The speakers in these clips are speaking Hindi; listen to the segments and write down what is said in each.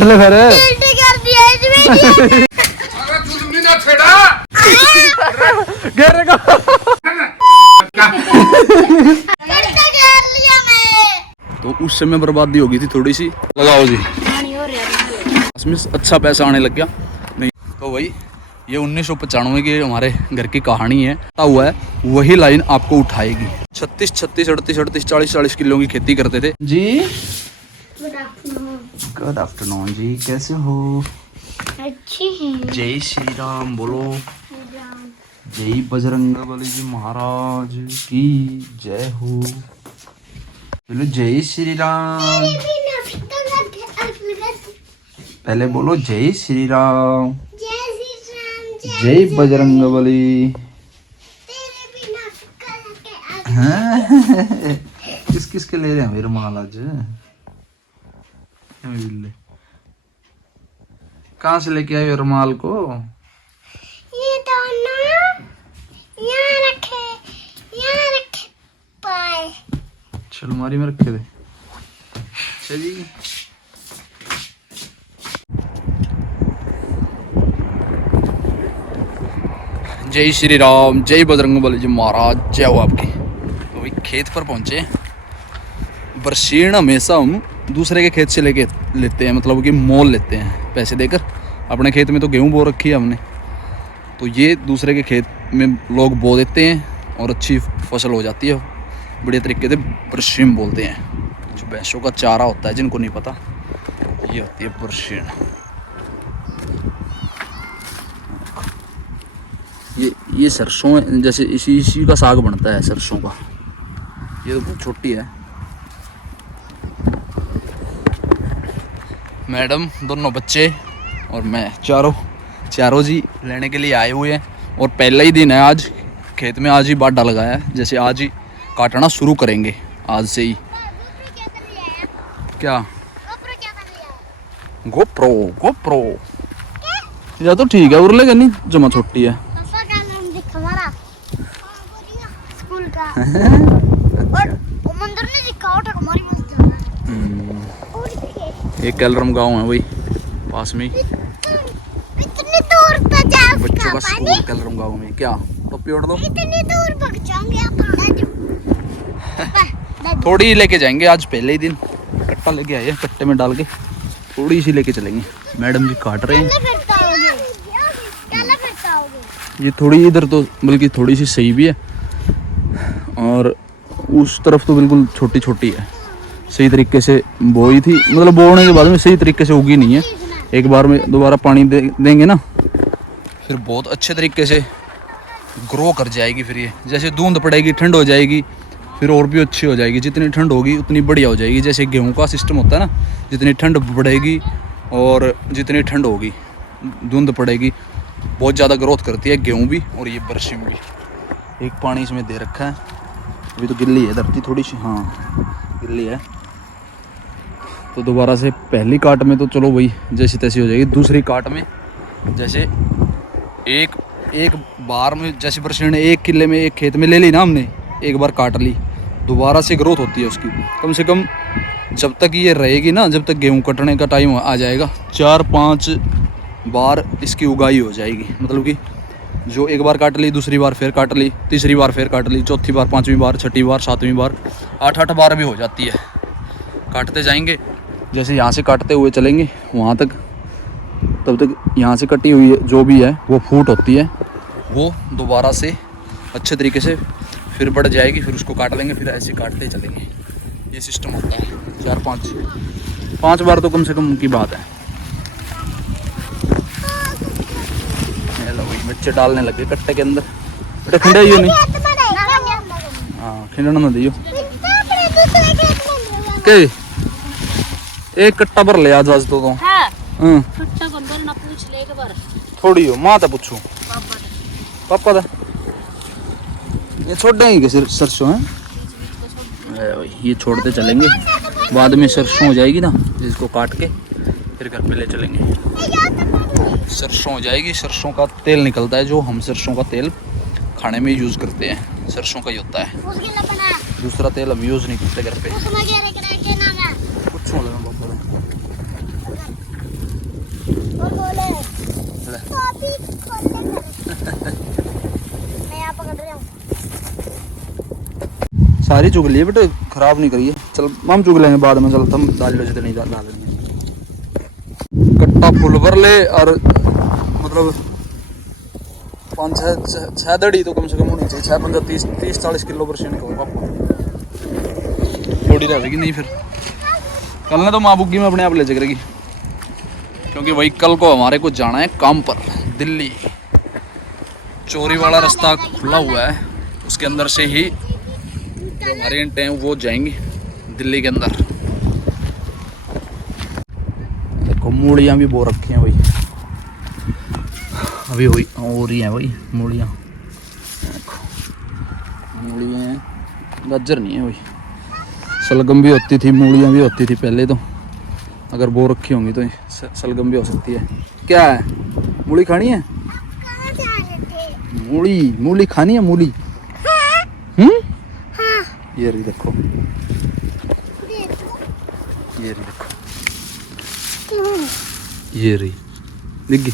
ले फिर उल्टी कर दिया इसमें। अरे जुल्मी ना छेड़ा घेरे को उल्टा कर लिया मैंने। तो उस समय बर्बादी हो गई थी थोड़ी सी। लगाओ जी, इसमें अच्छा पैसा आने लग गया। नहीं तो भाई ये 1995 की हमारे घर की कहानी है। हुआ है वही लाइन आपको उठाएगी। 36 36 38 38 40 40 किलो की खेती करते थे जी। गुड आफ्टरनून जी, कैसे हो? अच्छी है। जय श्री राम बोलो। जय बजरंगबली जी महाराज की जय हो। बोलो जय श्री राम। पहले बोलो जय श्री राम। जय बजरंगबली। किस किस के ले रहे हैं मेरे माल आज? कहाँ से लेके आए रुमाल को? ये दोनों यहाँ रखे पाए। चल अलमारी में रखे थे। चलिए जय श्री राम, जय बजरंगबली जी महाराज जय हो आपकी। तो भाई खेत पर पहुंचे। बरसीन हमेशा हम दूसरे के खेत से लेके लेते हैं, मतलब कि मोल लेते हैं पैसे देकर। अपने खेत में तो गेहूं बो रखी है हमने, तो ये दूसरे के खेत में लोग बो देते हैं और अच्छी फसल हो जाती है बढ़िया तरीके से। बरसीन बोलते हैं। जो भैंसों का चारा होता है, जिनको नहीं पता, ये होती है बरसीन। ये सरसों है, जैसे इसी का साग बनता है सरसों का। ये तो बहुत छोटी है। मैडम, दोनों बच्चे और मैं, चारों जी लेने के लिए आए हुए हैं। और पहला ही दिन है आज खेत में। आज ही बाढ़ लगाया है, जैसे आज ही काटना शुरू करेंगे आज से ही। क्या गोप्रो या तो ठीक है, उरले नहीं जमा छोटी है। और मंदिर ने दिखा उठा हमारी मस्जिद। एक कैलरम गांव है वही पास में। इतनी दूर तो जा बच्चों का स्कूल कैलरम गांव में। क्या टोपी ओढ़ दो। इतनी दूर भाग जाएंगे आप। थोड़ी लेके जाएंगे आज, पहले ही दिन कट्टा लेके आए, कट्टे में डाल के थोड़ी सी लेके चलेंगे। मैडम जी काट रहे हैं। ये थोड़ी इधर तो बल्कि थोड़ी सी सही भी है, और उस तरफ तो बिल्कुल छोटी छोटी है। सही तरीके से बोई थी, मतलब बोने के बाद में सही तरीके से उगी नहीं है। एक बार में दोबारा पानी देंगे ना, फिर बहुत अच्छे तरीके से ग्रो कर जाएगी। फिर ये जैसे धुंध पड़ेगी, ठंड हो जाएगी, फिर और भी अच्छी हो जाएगी। जितनी ठंड होगी उतनी बढ़िया हो जाएगी। जैसे गेहूं का सिस्टम होता है ना, जितनी ठंड बढ़ेगी और जितनी ठंड होगी, धुंध पड़ेगी, बहुत ज़्यादा ग्रोथ करती है गेहूं भी और ये बरसीम भी। एक पानी इसमें दे रखा है, अभी तो गिल्ली है धरती थोड़ी सी, हाँ गिल्ली है। तो दोबारा से पहली काट में तो चलो वही जैसी तैसी हो जाएगी। दूसरी काट में जैसे एक बार में, जैसे बरसीन एक किले में एक खेत में ले ली ना हमने, एक बार काट ली, दोबारा से ग्रोथ होती है उसकी। कम से कम जब तक ये रहेगी ना, जब तक गेहूँ कटने का टाइम आ जाएगा, 4-5 बार इसकी उगाई हो जाएगी। मतलब कि जो एक बार काट ली, दूसरी बार फिर काट ली, तीसरी बार फिर काट ली, चौथी बार, 5वीं बार, 6ठी बार, 7वीं बार, 8-8 बार भी हो जाती है। काटते जाएंगे, जैसे यहाँ से काटते हुए चलेंगे वहाँ तक, तब तक यहाँ से कटी हुई जो भी है वो फूट होती है, वो दोबारा से अच्छे तरीके से फिर बढ़ जाएगी। फिर उसको काट लेंगे, फिर ऐसे काटते चलेंगे। ये सिस्टम होता है। 4-5 बार तो कम से कम की बात है। बच्चे डालने लगे कट्टे के अंदर। बेटा खिंडा ही नहीं, हाँ खिंडना मत दियो। एक कट्टा भर ले आज तो थोड़ी हो माँ तो पूछू पापा था। ये छोड़ देंगे सरसों है, ये छोड़ते चलेंगे। बाद में सरसों हो जाएगी ना, जिसको काट के फिर घर पे ले चलेंगे। सरसों हो जाएगी, सरसों का तेल निकलता है, जो हम सरसों का तेल खाने में यूज़ करते हैं, सरसों का ही होता है। दूसरा तेल हम यूज़ नहीं करते घर पे। और बोले ले। तो अभी खोलने कर मैं यहाँ पकड़ रहा हूँ। सारी चुग लिए बेटे, खराब नहीं करिए। चल हम चुग लेंगे बाद में, चल तुम डाल लो जितनी डालेंगे। कट्टा फुल भर ले और मतलब 5-6 दड़ी तो कम से कम होनी चाहिए। 6-15-30-40 किलो परसेंट का होगा आपको। लोड़ी रहेगी नहीं फिर कल ना तो माँ बुग्गी में अपने आप ले जा करेगी, क्योंकि वही कल को हमारे को जाना है काम पर दिल्ली। चोरी वाला रास्ता खुला हुआ है, उसके अंदर से ही जो हमारे इंटे हैं वो जाएंगी दिल्ली के अंदर। देखो मूलियाँ भी बो रखी हैं भाई, अभी हुई हो रही हैं भाई मूलियाँ। देखो मूलियाँ हैं, गाजर नहीं है भाई। सलगम भी होती थी, मूलियाँ भी होती थी पहले तो, अगर बो रखी होंगी तो सलगम भी हो सकती है। क्या है, मूली खानी है? कहाँ जा रहे थे? मूली खानी है मूली? हाँ हाँ ये रही देखो, देखो ये रही देखो, ये रही दिख गई,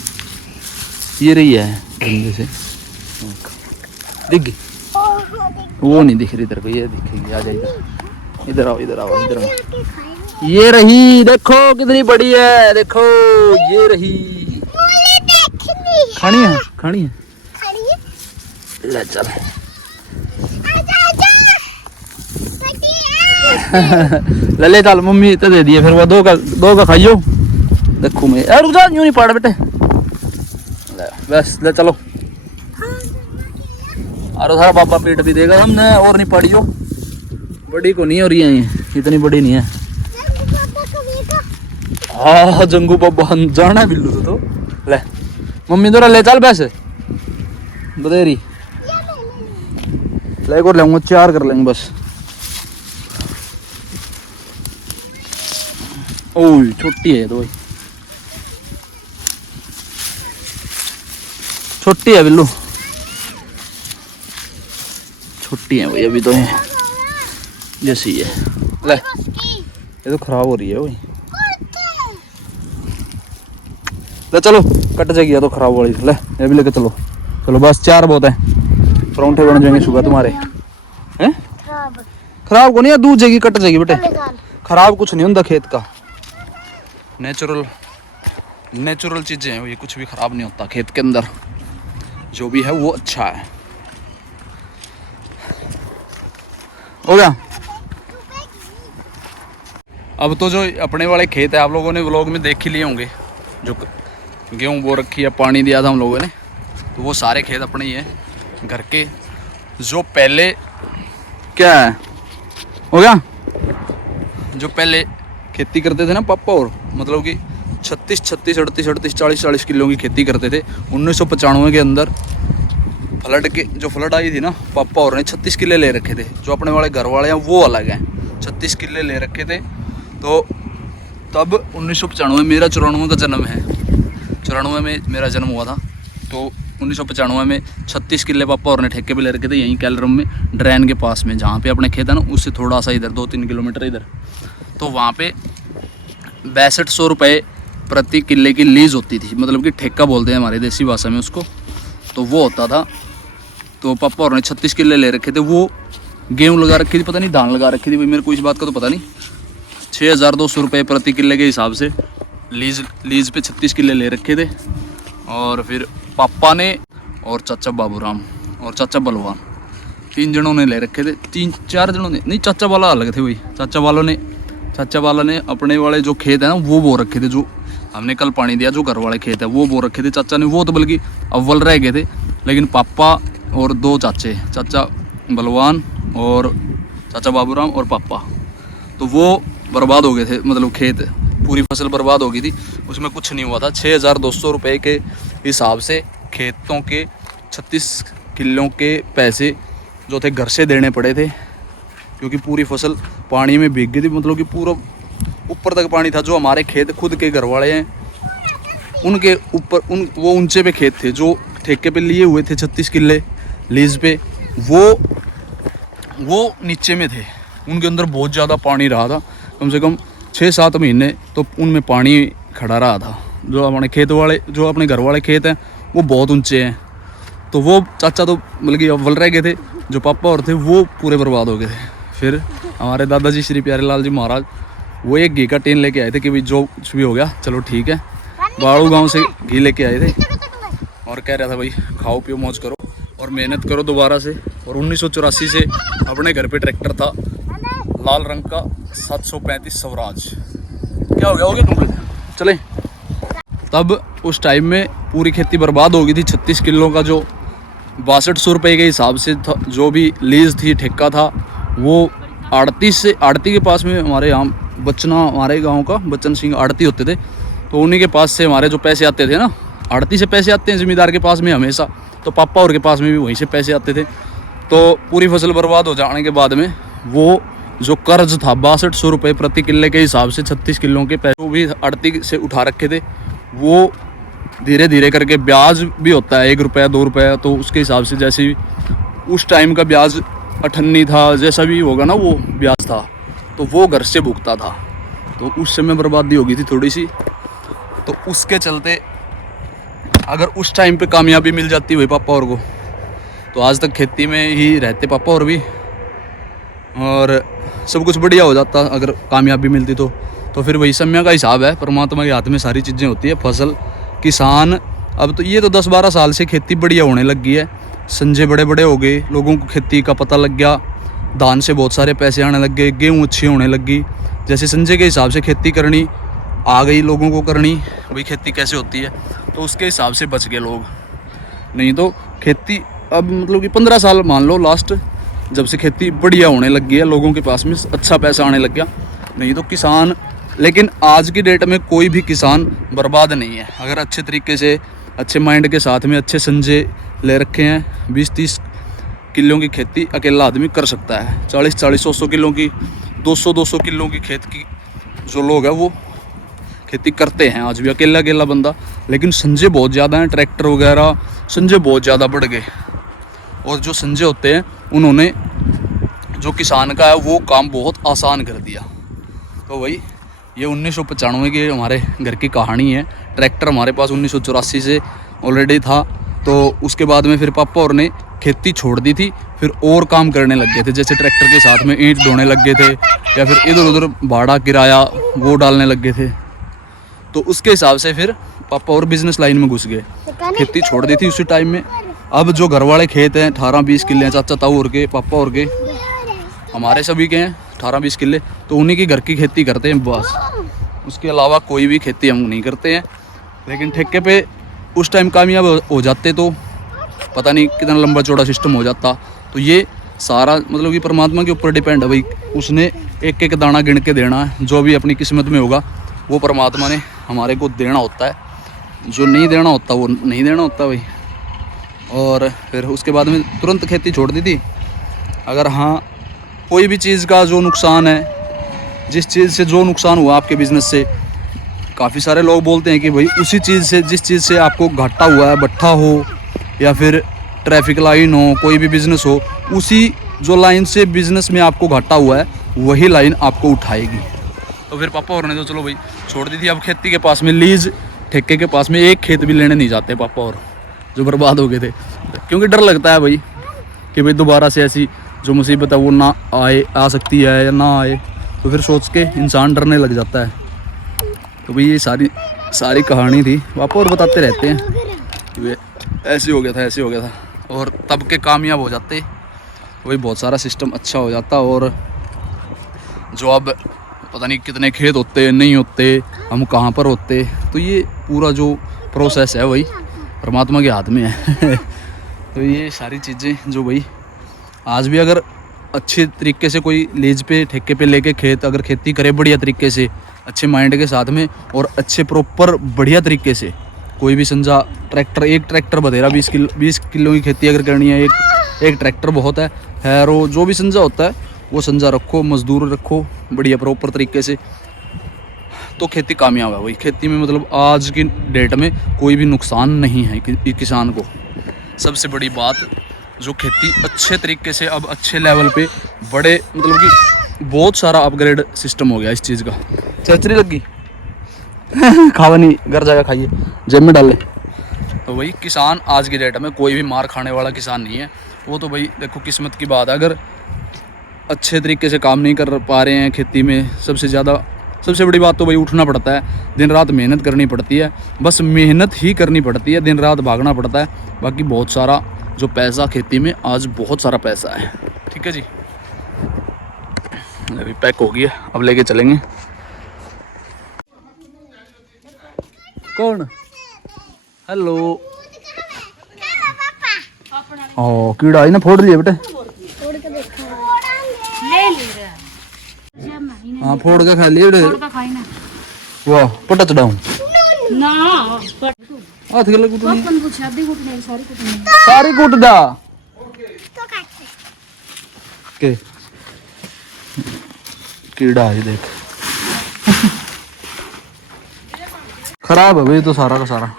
ये रही है गंदे से दिख गई। वो नहीं दिख रही तेरे को, ये दिखेगी। आ जाएगा, इधर आओ इधर आओ इधर आओ। ये रही देखो कितनी बड़ी है, देखो ये रही। खानी है खानी है, ले चल। ले चल, मम्मी तो दे दिए फिर वो दो का खाइयो। देखो मैं यार रुक जा, यूं नहीं पड़ बेटे। ले बस ले चलो। अरे सारा पापा पेट भी देगा हमने, और नहीं पड़ियो। बड़ी को नहीं हो रही है ये, इतनी बड़ी नहीं है। हाँ जंगू पापा जाना है बिल्लू तो ले मम्मी तो ले चल बस बतेरी ले कर लेंगे, 4 कर लेंगे बस। ओह छोटी है तो भाई, छोटी है बिल्लू, छोटी है भाई अभी तो है जैसी है। ले ये तो खराब हो रही है भाई, ले चलो कट जाएगी तो खराब वाली। ले ये भी लेके चलो, चलो बस 4 बहुत है, परांठे बन जाएंगे सुबह तुम्हारे। हैं खराब को नहीं है, दूध जाएगी कट जाएगी बेटे। खराब कुछ नहीं होता खेत का, नेचुरल चीजें हैं ये, कुछ भी खराब नहीं होता खेत के अंदर, जो भी है वो अच्छा है। हो गया। अब तो जो अपने वाले खेत है आप लोगों ने व्लॉग में देख ही लिए होंगे, जो गेहूँ बो रखी है, पानी दिया था हम लोगों ने, तो वो सारे खेत अपने ही हैं घर के। जो पहले क्या है हो गया, जो पहले खेती करते थे ना पापा, और मतलब कि 36, 40 किलो की खेती करते थे। 1995 के अंदर फ्लड आई थी ना, पापा और ने 36 किले ले रखे थे। जो अपने वाले घर वाले हैं वो अलग हैं, 36 किले ले रखे थे। तो तब 1995 मेरा 94 का जन्म है, 94 में मेरा जन्म हुआ था। तो 1995 में 36 किले पापा और ने ठेके पे ले रखे थे, यहीं कैलरम में ड्रेन के पास में, जहाँ पे अपने खेत है ना, उससे थोड़ा सा इधर 2-3 किलोमीटर इधर। तो वहाँ पे 6200 रुपये प्रति किले की लीज होती थी, मतलब कि ठेका बोलते हैं हमारे देसी भाषा में उसको। तो वो होता था। तो पापा और ने 36 किले ले रखे थे। वो गेहूँ लगा रखी थी, पता नहीं धान लगा रखी थी भाई, मेरे को इस बात का तो पता नहीं। 6200 रुपये प्रति किले के हिसाब से लीज पे 36 किले ले रखे थे। और फिर पापा ने और चाचा बाबूराम और चाचा बलवान, 3 जनों ने ले रखे थे। 3-4 जनों ने नहीं, चाचा वाला अलग थे भाई। चाचा वाला ने अपने वाले जो खेत है ना वो बो रखे थे, जो हमने कल पानी दिया, जो घर वाले खेत है वो बो रखे थे चाचा ने। वो तो बल्कि अव्वल रह गए थे, लेकिन पापा और 2 चाचे, चाचा बलवान और चाचा बाबूराम और पापा, तो वो बर्बाद हो गए थे। मतलब खेत पूरी फसल बर्बाद हो गई थी, उसमें कुछ नहीं हुआ था। 6200 रुपये के हिसाब से खेतों के 36 किलों के पैसे जो थे घर से देने पड़े थे, क्योंकि पूरी फसल पानी में भीग गई थी। मतलब कि पूरा ऊपर तक पानी था। जो हमारे खेत खुद के घर वाले हैं उनके ऊपर वो ऊंचे पे खेत थे, जो ठेके पे लिए हुए थे 36 किले लीज पे, वो नीचे में थे। उनके अंदर बहुत ज़्यादा पानी रहा था, कम से कम 6-7 महीने तो उनमें पानी खड़ा रहा था। जो अपने खेत वाले, जो अपने घर वाले खेत हैं वो बहुत ऊंचे हैं। तो वो चाचा तो मतलब कि अव्वल रह गए थे, जो पापा और थे वो पूरे बर्बाद हो गए थे। फिर हमारे दादाजी श्री प्यारेलाल जी महाराज वो एक घी का टीन लेके आए थे कि भाई जो कुछ भी हो गया चलो ठीक है। बाड़ू गांव से घी लेके आए थे और कह रहा था भाई खाओ पियो मौज करो और मेहनत करो दोबारा से। और 1984 से अपने घर पे ट्रैक्टर था लाल रंग का 735 स्वराज। क्या हो गया कंप्लीट चले। तब उस टाइम में पूरी खेती बर्बाद हो गई थी। 36 किलो का जो 6200 रुपये के हिसाब से था, जो भी लीज थी ठेका था, वो आड़ती के पास में हमारे यहाँ बचना, हमारे गांव का बच्चन सिंह आड़ती होते थे। तो उन्हीं के पास से हमारे जो पैसे आते थे ना, आड़ती से पैसे आते हैं ज़मींदार के पास में हमेशा, तो पापा और के पास में भी वहीं से पैसे आते थे। तो पूरी फसल बर्बाद हो जाने के बाद में वो जो कर्ज था 6200 रुपये प्रति किले के हिसाब से 36 किलो के पैसे भी आड़ती से उठा रखे थे, वो धीरे धीरे करके ब्याज भी होता है 1 रुपया 2 रुपया, तो उसके हिसाब से जैसे उस टाइम का ब्याज 98 था, जैसा भी होगा ना वो ब्याज था, तो वो घर से भुगता था। तो उस समय बर्बादी हो गई थी थोड़ी सी। तो उसके चलते अगर उस टाइम पे कामयाबी मिल जाती हुई पापा और को, तो आज तक खेती में ही रहते पापा और भी, और सब कुछ बढ़िया हो जाता अगर कामयाबी मिलती तो फिर वही समय का हिसाब है, परमात्मा के हाथ में सारी चीज़ें होती है। फसल किसान अब तो ये तो 10-12 साल से खेती बढ़िया होने लग गई है, संजय बड़े बड़े हो गए, लोगों को खेती का पता लग गया, धान से बहुत सारे पैसे आने लग गए, गेहूँ अच्छी होने लग गई। जैसे संजय के हिसाब से खेती करनी आ गई लोगों को करनी, भाई खेती कैसे होती है, तो उसके हिसाब से बच गए लोग। नहीं तो खेती अब मतलब कि 15 साल मान लो लास्ट, जब से खेती बढ़िया होने लग गई है, लोगों के पास में अच्छा पैसा आने लग गया। नहीं तो किसान, लेकिन आज की डेट में कोई भी किसान बर्बाद नहीं है अगर अच्छे तरीके से, अच्छे माइंड के साथ में अच्छे संजय ले रखे हैं। 20-30 किलो की खेती अकेला आदमी कर सकता है, 40-40, 100 किलो की, 200 किलो की खेत की जो लोग हैं वो खेती करते हैं आज भी, अकेला बंदा। लेकिन संजय बहुत ज़्यादा हैं, ट्रैक्टर वगैरह संजय बहुत ज़्यादा बढ़ गए। और जो संजय होते हैं उन्होंने जो किसान का है वो काम बहुत आसान कर दिया। तो वही ये 1995 की हमारे घर की कहानी है। ट्रैक्टर हमारे पास 1984 से ऑलरेडी था, तो उसके बाद में फिर पापा और ने खेती छोड़ दी थी, फिर और काम करने लग गए थे, जैसे ट्रैक्टर के साथ में ईंट ढोने लग गए थे, या फिर इधर उधर भाड़ा किराया वो डालने लग गए थे। तो उसके हिसाब से फिर पापा और बिजनेस लाइन में घुस गए, खेती छोड़ दी थी उसी टाइम में। अब जो घर वाले खेत हैं 18-20 किले हैं, चाचा ताऊ और के, पापा और के, हमारे सभी के हैं 18-20 किले, तो उन्हीं की घर की खेती करते हैं बस। उसके अलावा कोई भी खेती हम नहीं करते हैं। लेकिन ठेके पे उस टाइम कामयाब हो जाते तो पता नहीं कितना लंबा चौड़ा सिस्टम हो जाता। तो ये सारा मतलब कि परमात्मा के ऊपर डिपेंड है भाई, उसने एक एक दाना गिन के देना है। जो भी अपनी किस्मत में होगा वो परमात्मा ने हमारे को देना होता है, जो नहीं देना होता वो नहीं देना होता भाई। और फिर उसके बाद में तुरंत खेती छोड़ दी थी। अगर हाँ कोई भी चीज़ का जो नुकसान है, जिस चीज़ से जो नुकसान हुआ आपके बिज़नेस से, काफ़ी सारे लोग बोलते हैं कि भाई उसी चीज़ से, जिस चीज़ से आपको घाटा हुआ है, भट्ठा हो या फिर ट्रैफिक लाइन हो, कोई भी बिज़नेस हो, उसी जो लाइन से बिज़नेस में आपको घाटा हुआ है वही लाइन आपको उठाएगी। तो फिर पापा और ने तो चलो भाई छोड़ दी थी। अब खेती के पास में, लीज ठेके के पास में एक खेत भी लेने नहीं जाते पापा और, जो बर्बाद हो गए थे, क्योंकि डर लगता है भाई कि भाई दोबारा से ऐसी जो मुसीबत है वो ना आ सकती है या ना आए, तो फिर सोच के इंसान डरने लग जाता है। तो भाई ये सारी कहानी थी, पापा और बताते रहते हैं कि ऐसे हो गया था, ऐसे हो गया था, और तब के कामयाब हो जाते वही बहुत सारा सिस्टम अच्छा हो जाता। और जो अब पता नहीं कितने खेत होते नहीं होते, हम कहाँ पर होते, तो ये पूरा जो प्रोसेस है वही परमात्मा के हाथ में है। तो ये सारी चीज़ें जो भाई आज भी अगर अच्छे तरीके से कोई लीज पे ठेके पे लेके खेत अगर खेती करे बढ़िया तरीके से, अच्छे माइंड के साथ में और अच्छे प्रॉपर बढ़िया तरीके से, कोई भी समझा ट्रैक्टर, एक ट्रैक्टर बतेरा 20 किलो की खेती अगर करनी है, एक ट्रैक्टर बहुत है, हैरो जो भी संजा होता है वो संजा रखो, मजदूर रखो बढ़िया प्रॉपर तरीके से, तो खेती कामयाब है भाई। खेती में मतलब आज की डेट में कोई भी नुकसान नहीं है किसान को। सबसे बड़ी बात जो खेती अच्छे तरीके से अब अच्छे लेवल पे बड़े मतलब कि बहुत सारा अपग्रेड सिस्टम हो गया इस चीज़ का। चचरी लगी खावा नहीं, घर जाकर खाइए, जेब में डाल ले। तो भाई किसान आज की डेट में कोई भी मार खाने वाला किसान नहीं है। वो तो भाई देखो किस्मत की बात है, अगर अच्छे तरीके से काम नहीं कर पा रहे हैं खेती में, सबसे बड़ी बात तो भाई उठना पड़ता है, दिन रात मेहनत करनी पड़ती है, बस मेहनत ही करनी पड़ती है, दिन रात भागना पड़ता है। बाकी बहुत सारा जो पैसा खेती में, आज बहुत सारा पैसा है। ठीक है जी, अभी पैक हो गया, अब लेके चलेंगे। कौन? हेलो। ओ कीड़ा आई ना, फोड़ लिया बेटे। हाँ फोड़ के खा लिए बेटे। वाह पटा चढ़ाऊं ना हाथ के लग अपन कुछ आधी कुटने सारी कुटने सारी कूट दा तो काट के कीड़ा है देख। खराब है भाई तो सारा का सारा।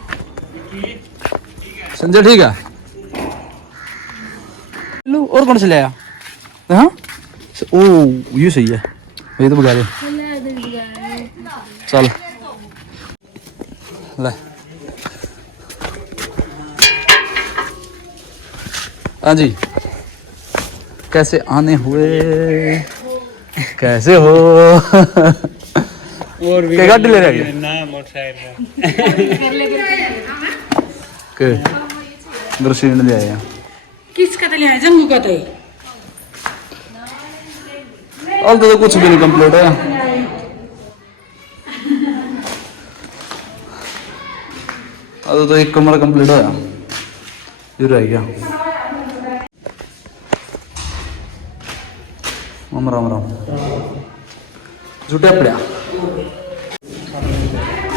संजय ठीक है। लो और कौन से ले आया? हाँ ओ ये सही है, ये तो बुला दे। चल ले। हाँ जी, कैसे आने हुए, कैसे हो? और भी क्या गाड़ी ले रहे ना मोटरसाइकिल के दर्शन ले आए हैं। किसका तो लिया जंगू का तो और तो कुछ भी नहीं कंप्लीट है। तो एक कमरा कंप्लीट होया, ये रह गया। राम राम झूठे पड़ा।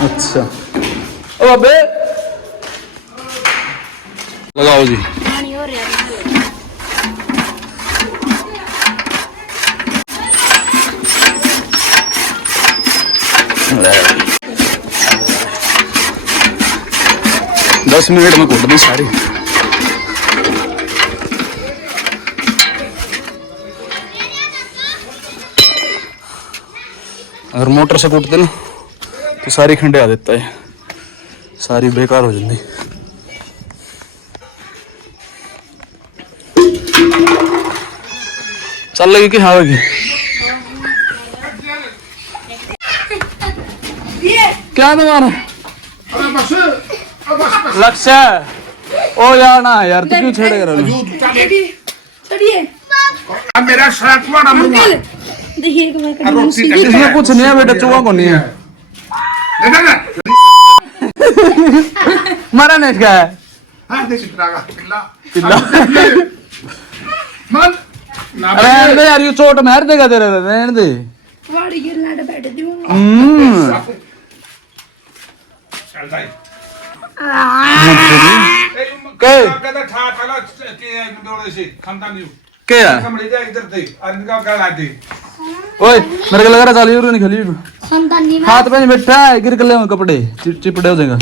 अच्छा ओ अबे लगाओ जी। पानी हो रहा है 10 मिनट में कूट दी सारी। अगर मोटर से कूटते ना तो सारी खंडे आ देता है, सारी बेकार हो जाती। चल लगी कि हाँ लगी? क्या तुम्हारा लक्ष्य? ओ यार ना यार, तू क्यों छेड़े कर रहा है? चलिए अब मेरा शर्ट वाला मुंगा देखिए कि मैं इसमें कुछ नहीं है बेटा, चूहा को नहीं है। देखा ना मरा नहीं इसका है। हां देख चित्रागा पिल्ला पिल्ला। मन ना रहने दे यार, ये चोट मार देगा तेरे, रहने दे। वाड़ी के लाड बैठ दूंगा चल जाए के कहता था पहला के दौड़े से खंता नहीं के है? कमरे जा इधर थे और इनका क्या लाते। ओए मेरे को लग रहा चाली नहीं खली, खानदानी में हाथ पे नहीं बैठा है, गिर कर ले कपड़े चिपड़े हो जाएगा।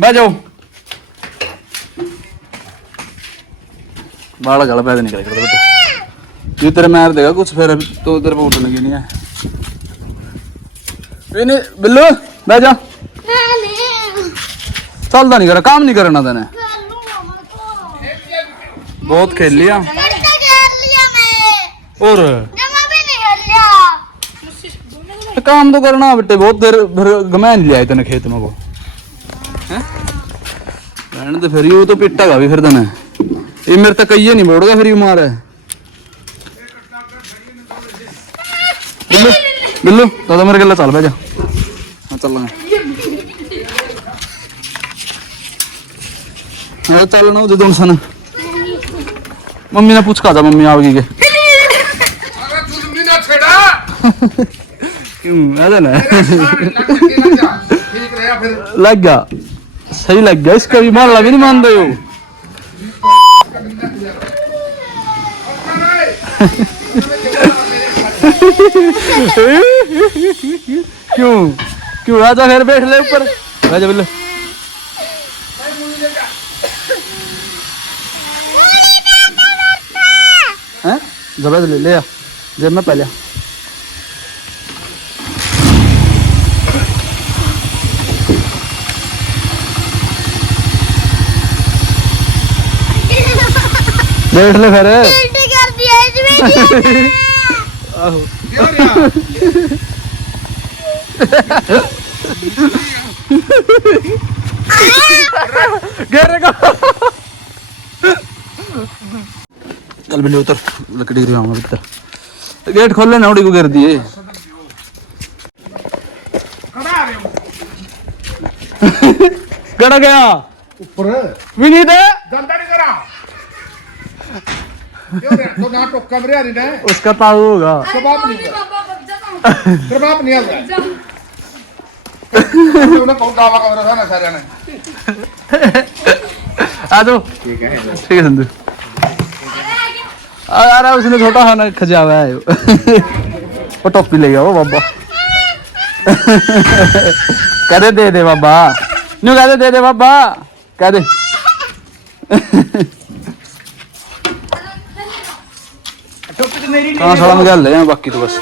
बैठ जाओ, बाल गला पैदा निकल कर बेटा, ये तेरे मार देगा कुछ फिर तो तेरे पे उठने की नहीं है। ये नहीं बिल्लू बैठ जा, चलता नहीं कर, काम नहीं करना तेने, बहुत खेल लिया और काम तो करना बेटे, बहुत देर भर घुमा नहीं लिया है तेने खेत में को रहने तो फिर यू तो पिट्टा का भी फिर तेने, ये मेरे तक कही नहीं बोड़ गया फिर यू मार है। बिल्लू बिल्लू दादा मेरे गला चल बह जा, चल चलना हो जो सन। मम्मी ने पूछ का था, मम्मी आओगी के अगर तू ना छेड़ा क्यों ऐसा ना ठीक रहा फिर लग गया, सही लग गया, इसका भी मान लगे नहीं मान दो क्यों क्यों आजा फिर बैठ ले ऊपर, आजा बिल्लू हैं जबरदस्त ले ले जब मैं पहले बैठ ले फिर उल्टी कर दिया इसमें आहो यार यार घेर का चल बिल्ली उतर लकड़ी गिरी आऊंगा भीतर गेट खोल लेना उड़ी को गिर दिए खड़ा आ रहे हो गड़ा गया ऊपर विनीत है जनता नहीं करा क्यों रे तो ना तो कमरे आ रही ना उसका ताऊ होगा बाप नहीं तेरे बाप नहीं आ रहा उन्हें कौन डाला कमरा था ना सारे ने आ जाओ ठीक है संधू आ रहा उसने छोटा खाना खजा हुआ है वो टोपी ले गया वो बाबा कहते दे दे बाबा न्यू कहते दे दे बाबा कह दे हाँ साला मजा ले बाकी तो बस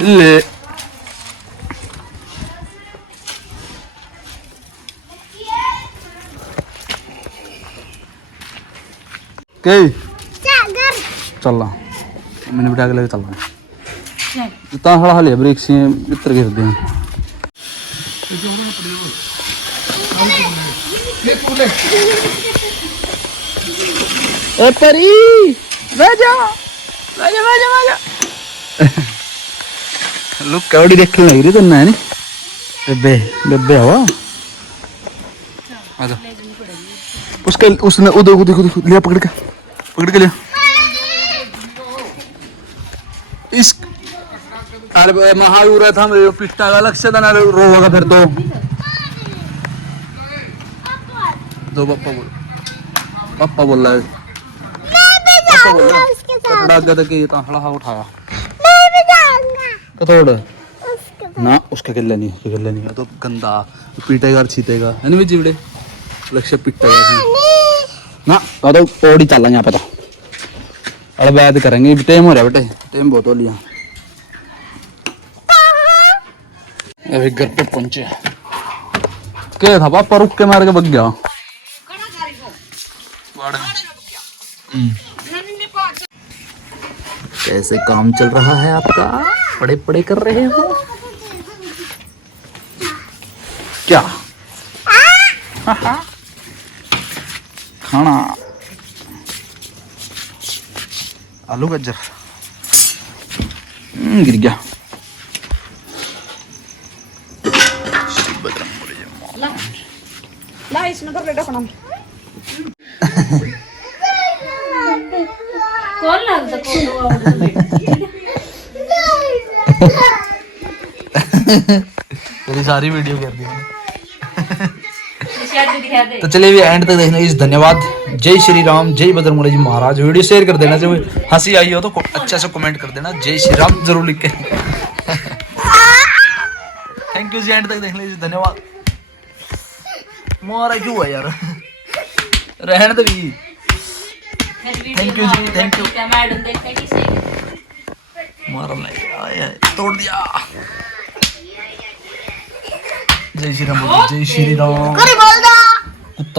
ले के चल रहा मैंने बिठा के लेके चल रहा जितना खड़ा हाल है ब्रेक से इतर गिर दे ए परी राजा राजा राजा राजा लुक कौड़ी देख लग रही तो ना नहीं बेबे बेबे हवा आजा उसके उसने उधर देखो देखो लिया पकड़ के लिया इस अरे महावीर था मेरे पिट्टा का अलग से था ना रोगा फिर दो पापा बोल रहा है पापा बोल रहा है पकड़ा गया था कि तांहड़ा हा उठाया कतोड़ ना उसका किल्ला नहीं तो गंदा पीटेगा और छीतेगा है नहीं जीवड़े लक्ष्य पिटेगा ना तो ओडी चल यहाँ पता अरे बैद करेंगे टाइम हो रहा बेटे टाइम बहुत हो लिया अभी घर पे पहुंचे क्या था पापा रुक के मार के बग गया कैसे काम चल रहा है आपका पड़े पड़े कर रहे हो क्या खाना आलू गाजर गिर गया ला इसमें कर बेटा अपना कौन लगता तेरी सारी वीडियो कर दी तो चलिए भी एंड तक देखना इस धन्यवाद जय श्री राम जय बजरंगबली जी महाराज वीडियो शेयर कर देना जब हंसी आई हो तो अच्छा से कमेंट कर देना जय श्री राम जरूर लिख के थैंक यू जी एंड तक देखने जी धन्यवाद मारा क्यों है यार रहने दे भी थैंक यू जी थैंक यू मारा नहीं आया तोड़ दिया जय श्री राम जय श्री राम बोल दो कुत्ता